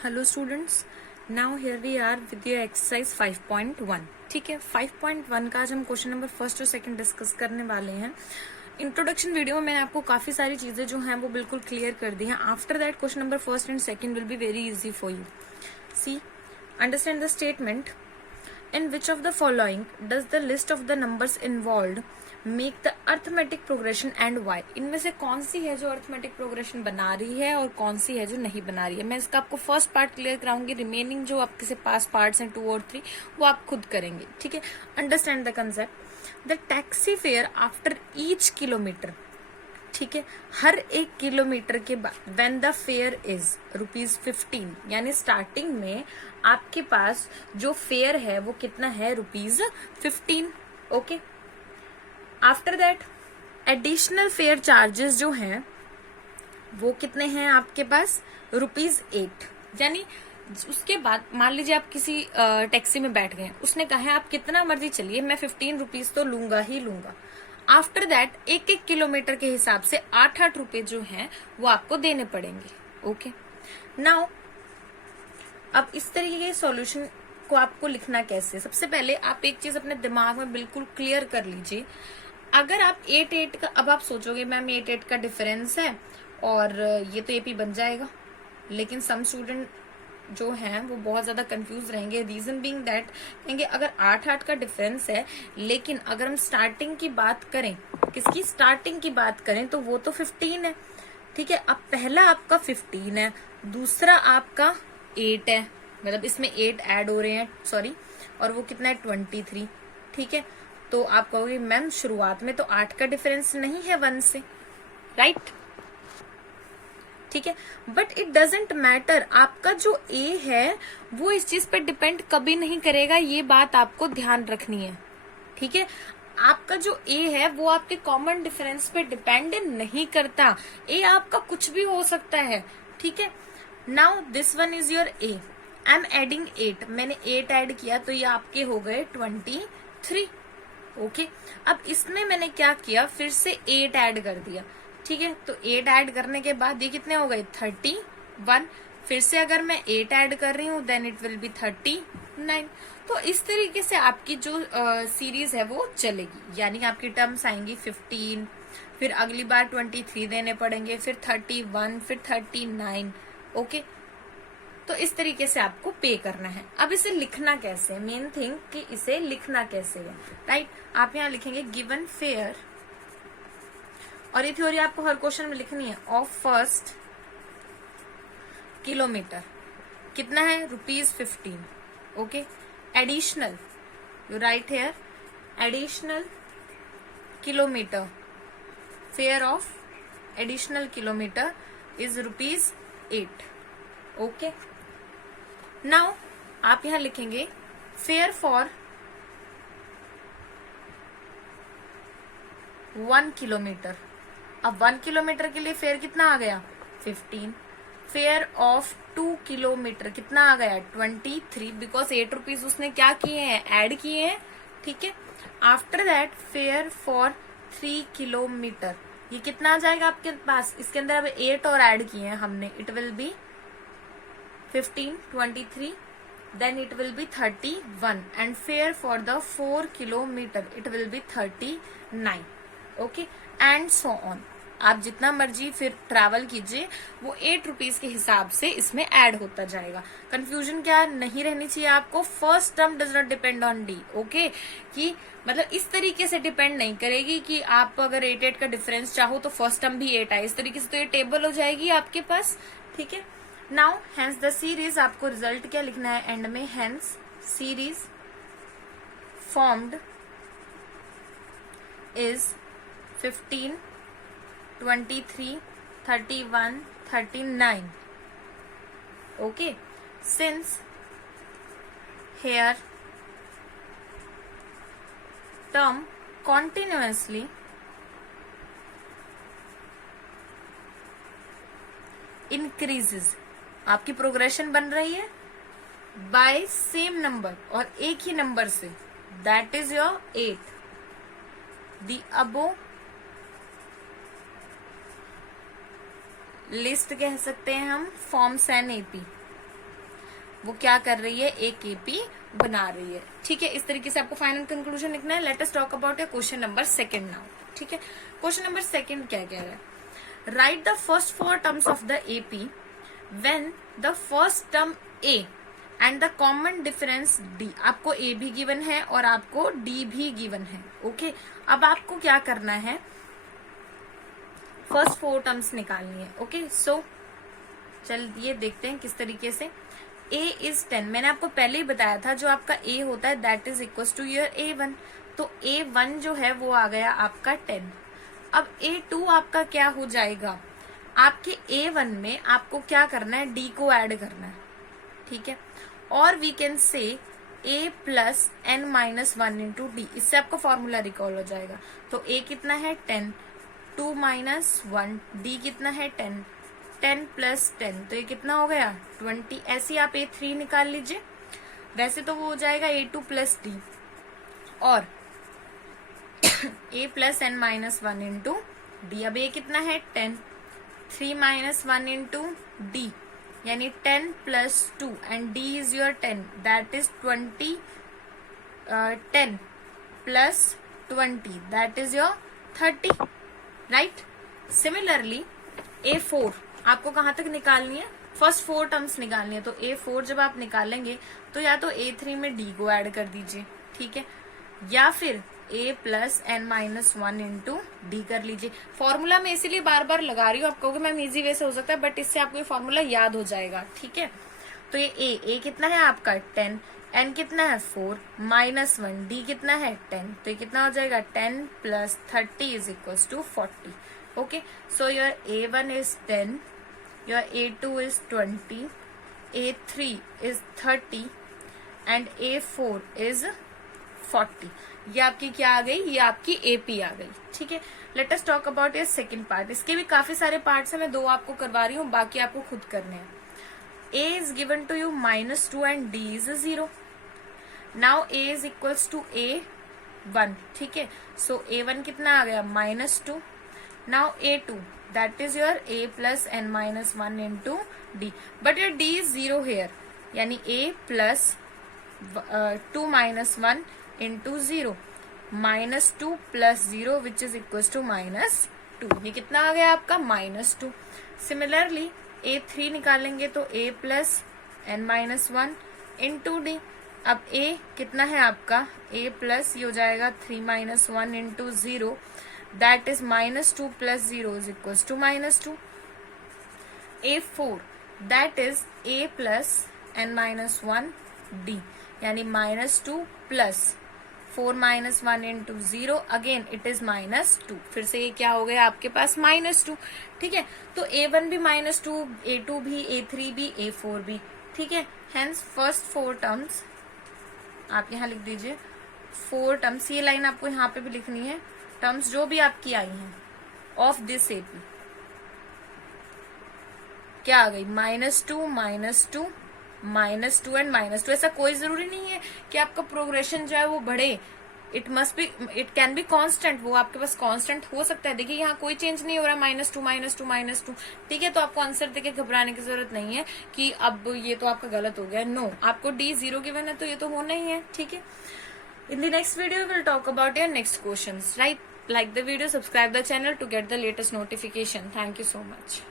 Hello students, now here we are with your exercise 5.1। ठीक है, 5.1 का आज हम क्वेश्चन नंबर फर्स्ट और सेकंड डिस्कस करने वाले हैं। इंट्रोडक्शन वीडियो में मैंने आपको काफी सारी चीजें जो हैं वो बिल्कुल क्लियर कर दी हैं। After that question number first and second will be very easy for you. See, understand the statement. In which of the following does the list of the numbers involved make the arithmetic progression and why? इनमें से कौन सी है जो arithmetic progression बना रही है और कौन सी है जो नहीं बना रही है? मैं इसका आपको फर्स्ट पार्ट क्लियर कराऊंगी, रिमेनिंग जो आपके से पास पार्ट्स हैं 2 और 3 वो आप खुद करेंगे। ठीक है, understand the concept. The taxi fare after each kilometre, ठीक है, हर 1 किलोमीटर के बाद व्हेन द फेयर इज ₹15, यानी स्टार्टिंग में आपके पास जो फेयर है वो कितना है? ₹15। Okay, after that additional fair charges जो हैं वो कितने हैं आपके पास? ₹8। यानी उसके बाद मान लीजिए आप किसी टैक्सी में बैठ गए, उसने कहा है आप कितना मर्जी चलिए, मैं ₹15 तो लूंगा ही लूंगा। आफ्टर दैट 1-1 किलोमीटर के हिसाब से 8-8 रुपए जो हैं वो आपको देने पड़ेंगे। ओके, नाउ अब इस तरीके के सॉल्यूशन को आपको लिखना कैसे? सबसे पहले आप एक चीज अपने दिमाग में बिल्कुल क्लियर कर लीजिए। अगर आप 8-8 का, अब आप सोचोगे मैम 8-8 का डिफरेंस है और ये तो एपी बन जाएगा, लेकिन सम स्टूडेंट जो हैं वो बहुत ज्यादा कंफ्यूज रहेंगे। रीजन बीइंग दैट कहेंगे अगर 8-8 का डिफरेंस है, लेकिन अगर हम स्टार्टिंग की बात करें, किसकी स्टार्टिंग की बात करें, तो वो तो 15 है। ठीक है, अब पहला आपका 15 है, दूसरा आपका 8 है, मतलब इसमें 8 ऐड हो रहे हैं, सॉरी, और वो कितना है? 23। ठीक है, तो आप कहोगे मैम शुरुआत में तो 8 का डिफरेंस नहीं है 1 से, राइट? ठीक है, बट इट डजेंट मैटर, आपका जो ए है वो इस चीज पे डिपेंड कभी नहीं करेगा, ये बात आपको ध्यान रखनी है। ठीक है, आपका जो ए है वो आपके कॉमन डिफरेंस पे डिपेंड नहीं करता। ए आपका कुछ भी हो सकता है। ठीक है, now this one is your A, I am adding 8, मैंने 8 ऐड किया तो ये आपके हो गए 23। ओके, अब इसमें मैंने क्या किया, फिर से 8 ऐड कर दिया। ठीक है, तो 8 ऐड करने के बाद ये कितने हो गए? 31। फिर से अगर मैं 8 ऐड कर रही हूँ देन इट विल बी 39। तो इस तरीके से आपकी जो सीरीज है वो चलेगी, यानी आपकी टर्म्स आएंगी 15, फिर अगली बार 23 देने पड़ेंगे, फिर 31, फिर 39। ओके, तो इस तरीके से आपको पे करना है। अब इसे लिखना कैसे? मेन थिंग कि इसे लिखना कैसे है, राइट? आप यहाँ लिखेंगे गिवन फेयर, और ये थ्योरी आपको हर क्वेश्चन में लिखनी है, ऑफ फर्स्ट किलोमीटर कितना है? ₹15। Okay, additional, you right here, additional kilometre, fair of additional kilometre is ₹8। Okay, now आप यहां लिखेंगे फेयर फॉर 1 किलोमीटर। अब 1 किलोमीटर के लिए फेयर कितना आ गया? 15। फेयर ऑफ 2 किलोमीटर कितना आ गया? 23, बिकॉज ₹8 उसने क्या किए हैं? ऐड किए हैं। ठीक है, after that fair for 3 kilometre, ये कितना आ जाएगा आपके पास? इसके अंदर अब 8 और ऐड किए हैं हमने, it will be 15, 23, then it will be 31, and fare for the 4 kilometer it will be 39. Okay, and so on. आप जितना मर्जी फिर ट्रैवल कीजिए, वो ₹8 के हिसाब से इसमें ऐड होता जाएगा। कंफ्यूजन क्या नहीं रहनी चाहिए आपको, first term does not depend on D. Okay, कि मतलब इस तरीके से डिपेंड नहीं करेगी कि आप अगर 8-8 का डिफरेंस चाहो तो फर्स्ट टर्म भी 8 आए, इस तरीके से तो ये टेबल हो जाएगी आपके पास। ठीक है, नाउ हेंस द सीरीज, आपको रिजल्ट क्या लिखना है एंड में? Hence series formed is 15, 23, 31, 39. Okay, since here term continuously increases, आपकी प्रोग्रेशन बन रही है बाय सेम नंबर और एक ही नंबर से, that is your 8। The above list कह सकते हैं हम फॉर्म्स एन एपी। वो क्या कर रही है, एक एपी बना रही है। ठीक है, इस तरीके से आपको फाइनल कंक्लूजन लिखना है। Let us talk about your question number second now. ठीक है, क्वेश्चन नंबर सेकंड क्या कह रहा है, right the first 4 terms of the AP when the first term A and the common difference D. आपको ए भी गिवन है और आपको डी भी गिवन है। ओके, अब आपको क्या करना है, फर्स्ट 4 टर्म्स निकालनी है। ओके, सो चलिए देखते हैं किस तरीके से। a इज 10, मैंने आपको पहले ही बताया था जो आपका a होता है that is equal to your a1, तो a1 जो है वो आ गया आपका 10। अब a2 आपका क्या हो जाएगा, आपके a1 में आपको क्या करना है, d को ऐड करना है। ठीक है, और we can say a plus n minus 1 into D, इससे आपको फॉर्मूला रिकॉल हो जाएगा। तो a कितना है 10, 2 माइनस 1, d कितना है 10, 10 प्लस 10, तो ये कितना हो गया 20। ऐसे आप a3 निकाल लीजिए, वैसे तो वो हो जाएगा a2 प्लस डी, और a plus n minus 1 into D. अब a कितना है 10, 3 माइनस 1 इंटू डी, यानी 10 plus 2 and d is your 10, that is 20, 10 plus 20 that is your 30, right. Similarly a4 आपको कहां तक निकालनी है, फर्स्ट 4 टर्म्स निकालनी है। तो a4 जब आप निकालेंगे तो या तो a3 में d को ऐड कर दीजिए, ठीक है, या फिर a plus n minus 1 into D कर लीजिए। फॉर्मूला मैं इसीलिए बार बार लगा रही हूँ, आप कहोगे मैम इजी वे से हो सकता है, बट इससे आपको ये फॉर्मूला याद हो जाएगा। ठीक है, तो ये a कितना है आपका 10, n कितना है 4 माइनस 1, d कितना है 10, तो ये कितना हो जाएगा 10 plus 30 is equal to 40। Okay, so your a1 is 10, your a2 is 20, a3 is 30 and a4 is 40। ये आपकी क्या आ गई, ये आपकी एपी आ गई। ठीक है, let us talk about your second part. इसके भी काफी सारे पार्ट्स हैं, मैं 2 आपको करवा रही हूँ, बाकी आपको खुद करने हैं। a is given to you -2 and d is 0. Now a is equals to a1, ठीक है, so a1 कितना आ गया -2. Now a2 that is your a plus n minus 1 into d, but your d is 0 here, यानी a plus 2 minus 1 into 0, -2 plus 0 which is equals to -2, ये कितना आ गया आपका -2। Similarly a3 निकालेंगे तो a plus n minus 1 into D. अब a कितना है आपका, a प्लस ये हो जाएगा 3 minus 1 into 0, that is -2 plus 0 is equals to -2। a4 that is a plus n minus 1 D, यानी -2 plus 4 minus 1 into 0, again it is -2, फिर से ये क्या हो गया आपके पास -2। ठीक है, तो a1 भी -2, a2 भी, a3 भी, a4 भी। ठीक है, हेंस फर्स्ट 4 टर्म्स आप यहाँ लिख दीजिए, 4 टर्म्स, ये लाइन आपको यहाँ पे भी लिखनी है, टर्म्स जो भी आपकी आई हैं ऑफ दिस एपी क्या आ गई, -2 -2 -2 एंड -2। ऐसा कोई जरूरी नहीं है कि आपका प्रोग्रेशन जो है वो बढ़े, it must be, it can be constant, वो आपके पास कांस्टेंट हो सकता है। देखिए यहाँ कोई चेंज नहीं हो रहा, -2 -2 -2। ठीक है, तो आपको आंसर देके घबराने की जरूरत नहीं है कि अब ये तो आपका गलत हो गया। नो, आपको डी 0 गिवन है तो ये तो होना ही है। ठीक है, in the next video will talk about your next questions, right. Like the video, subscribe the channel to get the latest notification. Thank you so much.